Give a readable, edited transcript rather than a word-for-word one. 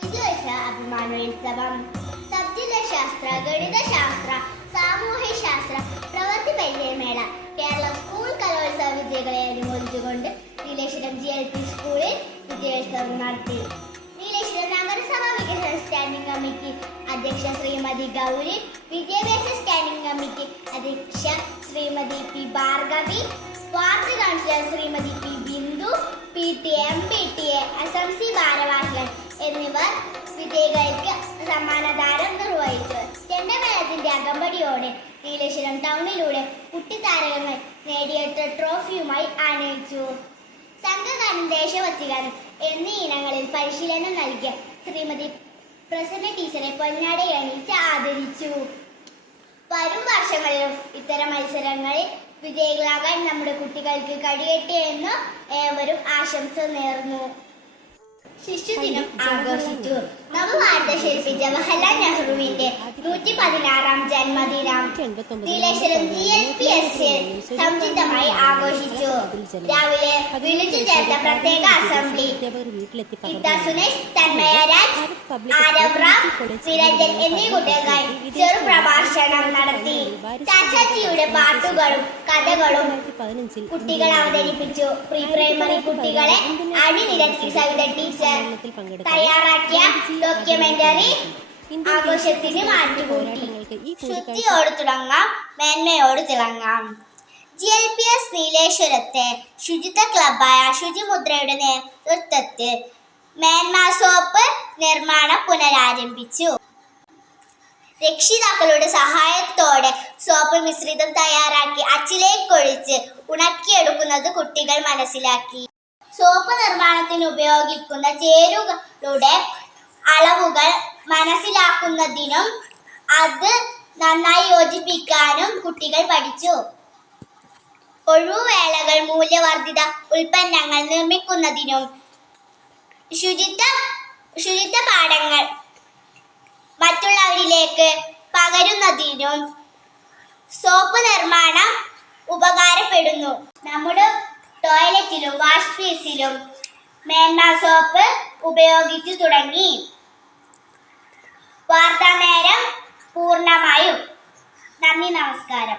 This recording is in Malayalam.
വിദ്യാഭ്യാസ അഭിമാനോത്സവം. സബ്ജില്ലശാസ്ത്ര, ഗണിതശാസ്ത്ര, സാമൂഹ്യശാസ്ത്ര പ്രവൃത്തി പരിചയമേള കേരള സ്കൂൾ കലോത്സവ വിജയികളെ അനുമോദിച്ചുകൊണ്ട് നീലേശ്വരം GLP സ്കൂളിൽ വിദ്യാഭ്യാസം നടത്തി. നീലേശ്വരം നഗരസഭ വികസന സ്റ്റാൻഡിംഗ് കമ്മിറ്റി അധ്യക്ഷ ശ്രീമതി ഗൗരി, വിദ്യാഭ്യാസ സ്റ്റാൻഡിംഗ് കമ്മിറ്റി അധ്യക്ഷ Shrimati P Bhargavi, ward councillor Shrimati P Bindu, PTA, MPTA, SMC ഭാരവാഹികൾ എന്നിവർ വിജയികൾക്ക് സമ്മാനദാനം നിർവഹിച്ചു. ചെണ്ടമേളത്തിന്റെ അകമ്പടിയോടെ നീലേശ്വരം ടൗണിലൂടെ കുട്ടിത്താരകങ്ങൾ നേടിയ ട്രോഫിയുമായി ആനയിച്ചു. സംഘഗാനം, ദേശഭക്തിഗാനം എന്നീ ഇനങ്ങളിൽ പരിശീലനം നൽകിയ ശ്രീമതി പ്രസന്ന ടീച്ചറെ പൊന്നാടയണിയിച്ച് ആദരിച്ചു. വരും വർഷങ്ങളിലും ഇത്തരം മത്സരങ്ങളിൽ വിജയികളാകാൻ നമ്മുടെ കുട്ടികൾക്ക് കഴിയട്ടെ എന്ന് ഏവരും ആശംസ നേർന്നു. ശിശുദിനം ആഘോഷിച്ചു. നവഭാരത ശില്പി ജവഹർലാൽ നെഹ്റുവിന്റെ 116ാം ജന്മദിനം നീലേശ്വരം GLPS സമുചിതമായി ആഘോഷിച്ചു. രാവിലെ വിളിച്ചു ചേർത്ത പ്രത്യേക അസംബ്ലി ഗീത സുനേഷ്, തന്മയ രാജ്, ആരവ് റാം, നിരഞ്ജൻ എന്നീ കുട്ടികൾ ചെറു പ്രഭാഷണം നടത്തി. ചാച്ചാജിയുടെ പാട്ടുകളും കഥകളും കുട്ടികൾ അവതരിപ്പിച്ചു. പ്രീ പ്രൈമറി കുട്ടികളെ അണിനിരത്തി സവിത ടീച്ചർ തയ്യാറാക്കിയ ഡോക്യുമെന്ററി ആഘോഷത്തിന് മാറ്റുകൂട്ടി. ശുദ്ധിയോട് തുടങ്ങാം, മേന്മയോട് തിളങ്ങാം. GLPS നീലേശ്വരത്തെ ശുചിത്വ ക്ലബായ ശുചിമുദ്രയുടെ നേതൃത്വത്തിൽ മേന്മ സോപ്പ് നിർമ്മാണം പുനരാരംഭിച്ചു. രക്ഷിതാക്കളുടെ സഹായത്തോടെ സോപ്പ് മിശ്രിതം തയ്യാറാക്കി അച്ചിലേക്കൊഴിച്ച് ഉണക്കിയെടുക്കുന്നത് കുട്ടികൾ മനസ്സിലാക്കി. സോപ്പ് നിർമ്മാണത്തിന് ഉപയോഗിക്കുന്ന ചേരുവകളുടെ അളവുകൾ മനസ്സിലാക്കുന്നതിനും അത് നന്നായി യോജിപ്പിക്കാനും കുട്ടികൾ പഠിച്ചു. ഒഴിവുവേളകൾ മൂല്യവർദ്ധിത ഉൽപ്പന്നങ്ങൾ നിർമ്മിക്കുന്നതിനും ശുചിത്വ പാഠങ്ങൾ മറ്റുള്ളവരിലേക്ക് പകരുന്നതിനും സോപ്പ് നിർമ്മാണം ഉപകാരപ്പെടുന്നു. നമ്മുടെ ടോയ്ലറ്റിലും വാഷ് ബേസിലും മേന്മ സോപ്പ് ഉപയോഗിച്ചു തുടങ്ങി. വാർത്താനേരം പൂർണ്ണമായും. നന്ദി, നമസ്കാരം.